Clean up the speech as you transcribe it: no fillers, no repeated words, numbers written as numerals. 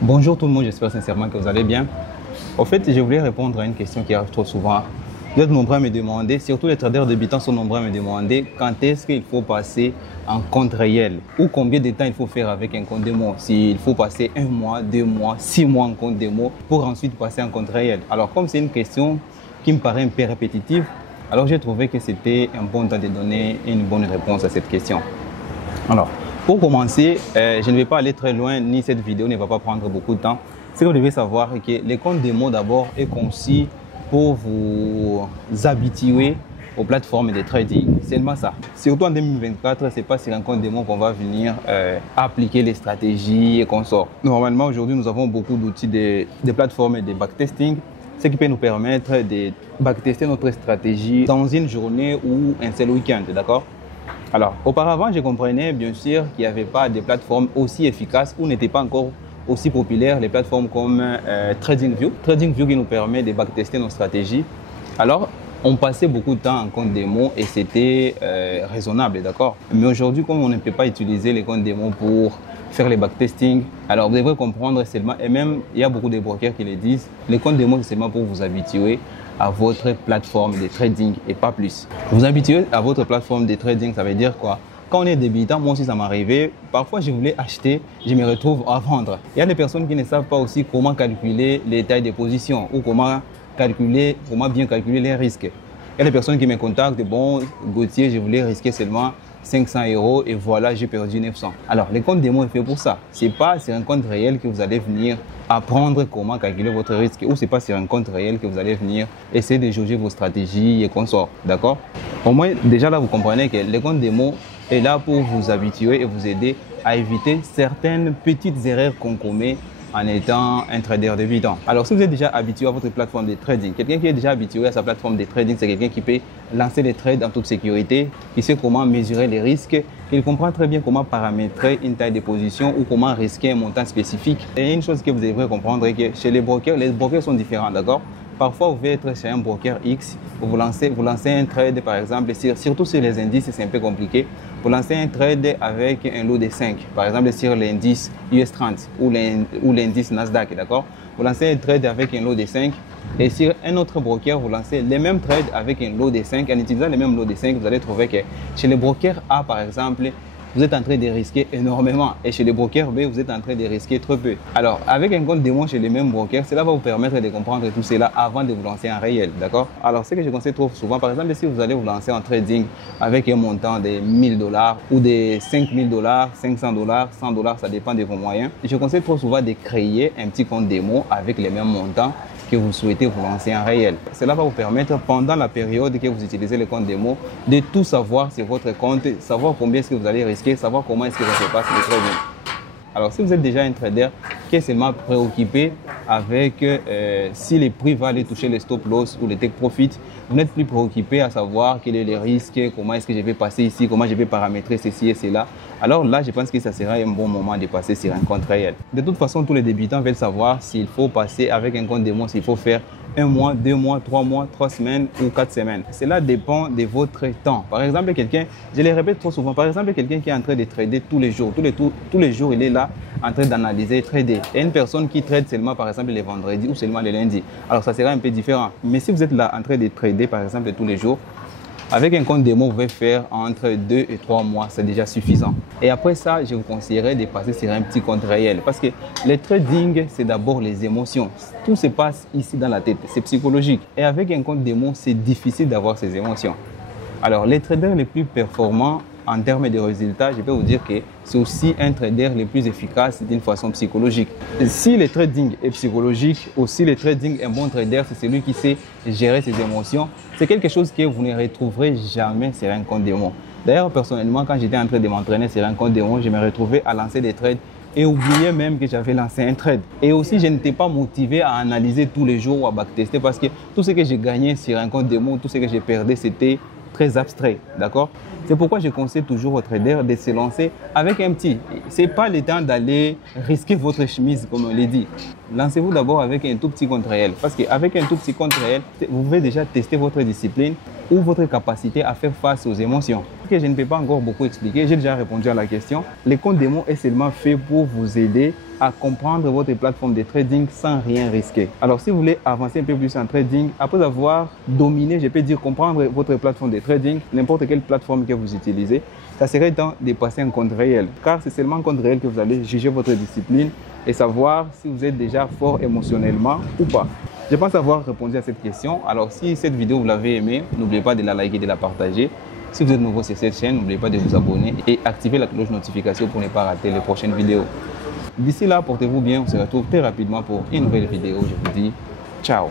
Bonjour tout le monde, j'espère sincèrement que vous allez bien. En fait, je voulais répondre à une question qui arrive trop souvent. Vous êtes nombreux à me demander, surtout les traders débutants sont nombreux à me demander quand est-ce qu'il faut passer en compte réel ou combien de temps il faut faire avec un compte démo. S'il faut passer 1 mois, 2 mois, 6 mois en compte démo pour ensuite passer en compte réel. Alors comme c'est une question qui me paraît un peu répétitive, alors j'ai trouvé que c'était un bon temps de donner une bonne réponse à cette question. Alors, pour commencer, je ne vais pas aller très loin, ni cette vidéo ne va pas prendre beaucoup de temps. Ce que vous devez savoir est que les comptes démo d'abord est conçu pour vous habituer aux plateformes de trading. C'est seulement ça. Surtout en 2024, ce n'est pas sur un compte démo qu'on va venir appliquer les stratégies et qu'on sort. Normalement, aujourd'hui, nous avons beaucoup d'outils de plateformes de backtesting, ce qui peut nous permettre de backtester notre stratégie dans une journée ou un seul week-end, d'accord? Alors, auparavant, je comprenais bien sûr qu'il n'y avait pas de plateformes aussi efficaces ou n'étaient pas encore aussi populaires, les plateformes comme TradingView. TradingView qui nous permet de backtester nos stratégies. Alors, on passait beaucoup de temps en compte démo et c'était raisonnable, d'accord? Mais aujourd'hui, comme on ne peut pas utiliser les comptes démo pour faire les backtesting, alors vous devrez comprendre seulement, et même il y a beaucoup de brokers qui le disent, les comptes démo c'est seulement pour vous habituer à votre plateforme de trading et pas plus. Vous habituez à votre plateforme de trading, ça veut dire quoi? Quand on est débutant, moi aussi ça m'est arrivé, parfois je voulais acheter, je me retrouve à vendre. Il y a des personnes qui ne savent pas aussi comment calculer les tailles de position ou comment bien calculer les risques. Il y a des personnes qui me contactent, bon Gauthier, je voulais risquer seulement 500 € et voilà, j'ai perdu 900. Alors, les comptes démo est fait pour ça. Ce n'est pas sur un compte réel que vous allez venir apprendre comment calculer votre risque ou ce n'est pas sur un compte réel que vous allez venir essayer de jauger vos stratégies et consorts. D'accord? Au moins, déjà là, vous comprenez que les comptes démo est là pour vous habituer et vous aider à éviter certaines petites erreurs qu'on commet en étant un trader débutant. Alors, si vous êtes déjà habitué à votre plateforme de trading, quelqu'un qui est déjà habitué à sa plateforme de trading, c'est quelqu'un qui peut lancer des trades en toute sécurité, qui sait comment mesurer les risques, qui comprend très bien comment paramétrer une taille de position ou comment risquer un montant spécifique. Et une chose que vous devrez comprendre est que chez les brokers sont différents, d'accord? Parfois, vous pouvez être chez un broker X, vous lancez un trade, par exemple, surtout sur les indices, c'est un peu compliqué. Vous lancez un trade avec un lot de 5, par exemple sur l'indice US30 ou l'indice Nasdaq, d'accord? Vous lancez un trade avec un lot de 5 et sur un autre broker, vous lancez les mêmes trades avec un lot de 5. En utilisant les mêmes lots de 5, vous allez trouver que chez les brokers A, par exemple, vous êtes en train de risquer énormément et chez les brokers B, vous êtes en train de risquer trop peu. Alors, avec un compte démo chez les mêmes brokers, cela va vous permettre de comprendre tout cela avant de vous lancer en réel, d'accord? Alors, ce que je conseille trop souvent, par exemple, si vous allez vous lancer en trading avec un montant de 1000 $ ou de 5000 $, 500 $, 100 $, ça dépend de vos moyens. Je conseille trop souvent de créer un petit compte démo avec les mêmes montants que vous souhaitez vous lancer en réel. Cela va vous permettre, pendant la période que vous utilisez le compte démo, de tout savoir sur votre compte, savoir combien est-ce que vous allez risquer, savoir comment est-ce que ça se passe le trading. Alors, si vous êtes déjà un trader qui est seulement préoccupé avec si les prix vont aller toucher les stop loss ou les take profit, vous n'êtes plus préoccupé à savoir quel est le risque, comment est-ce que je vais passer ici, comment je vais paramétrer ceci et cela. Alors là, je pense que ça sera un bon moment de passer sur un compte réel. De toute façon, tous les débutants veulent savoir s'il faut passer avec un compte démo, s'il faut faire 1 mois, 2 mois, 3 mois, 3 semaines ou 4 semaines. Cela dépend de votre temps. Par exemple, quelqu'un, je le répète trop souvent, par exemple, quelqu'un qui est en train de trader tous les jours, tous les jours, il est là en train d'analyser, trader. Et une personne qui trade seulement, par exemple, les vendredis ou seulement les lundis. Alors, ça sera un peu différent. Mais si vous êtes là en train de trader, par exemple, tous les jours, avec un compte démo, vous pouvez faire entre 2 et 3 mois, c'est déjà suffisant. Et après ça, je vous conseillerais de passer sur un petit compte réel. Parce que le trading, c'est d'abord les émotions. Tout se passe ici dans la tête, c'est psychologique. Et avec un compte démo, c'est difficile d'avoir ces émotions. Alors, les traders les plus performants en termes de résultats, je peux vous dire que c'est aussi un trader le plus efficace d'une façon psychologique. Si le trading est psychologique, aussi le trading, un bon trader, c'est celui qui sait gérer ses émotions. C'est quelque chose que vous ne retrouverez jamais sur un compte démo. D'ailleurs, personnellement, quand j'étais en train de m'entraîner sur un compte démo, je me retrouvais à lancer des trades et oublier même que j'avais lancé un trade. Et aussi, je n'étais pas motivé à analyser tous les jours ou à backtester parce que tout ce que j'ai gagné sur un compte démo, tout ce que j'ai perdu, c'était très abstrait, d'accord? C'est pourquoi je conseille toujours aux traders de se lancer avec un petit. Ce n'est pas le temps d'aller risquer votre chemise, comme on l'a dit. Lancez-vous d'abord avec un tout petit compte réel. Parce qu'avec un tout petit compte réel, vous pouvez déjà tester votre discipline ou votre capacité à faire face aux émotions. Que je ne peux pas encore beaucoup expliquer, j'ai déjà répondu à la question. Le compte démo est seulement fait pour vous aider à comprendre votre plateforme de trading sans rien risquer. Alors, si vous voulez avancer un peu plus en trading, après avoir dominé, je peux dire comprendre votre plateforme de trading, n'importe quelle plateforme que vous utilisez, ça serait temps de passer un compte réel. Car c'est seulement en compte réel que vous allez juger votre discipline et savoir si vous êtes déjà fort émotionnellement ou pas. Je pense avoir répondu à cette question. Alors, si cette vidéo vous l'avez aimée, n'oubliez pas de la liker et de la partager. Si vous êtes nouveau sur cette chaîne, n'oubliez pas de vous abonner et activer la cloche de notification pour ne pas rater les prochaines vidéos. D'ici là, portez-vous bien. On se retrouve très rapidement pour une nouvelle vidéo. Je vous dis ciao.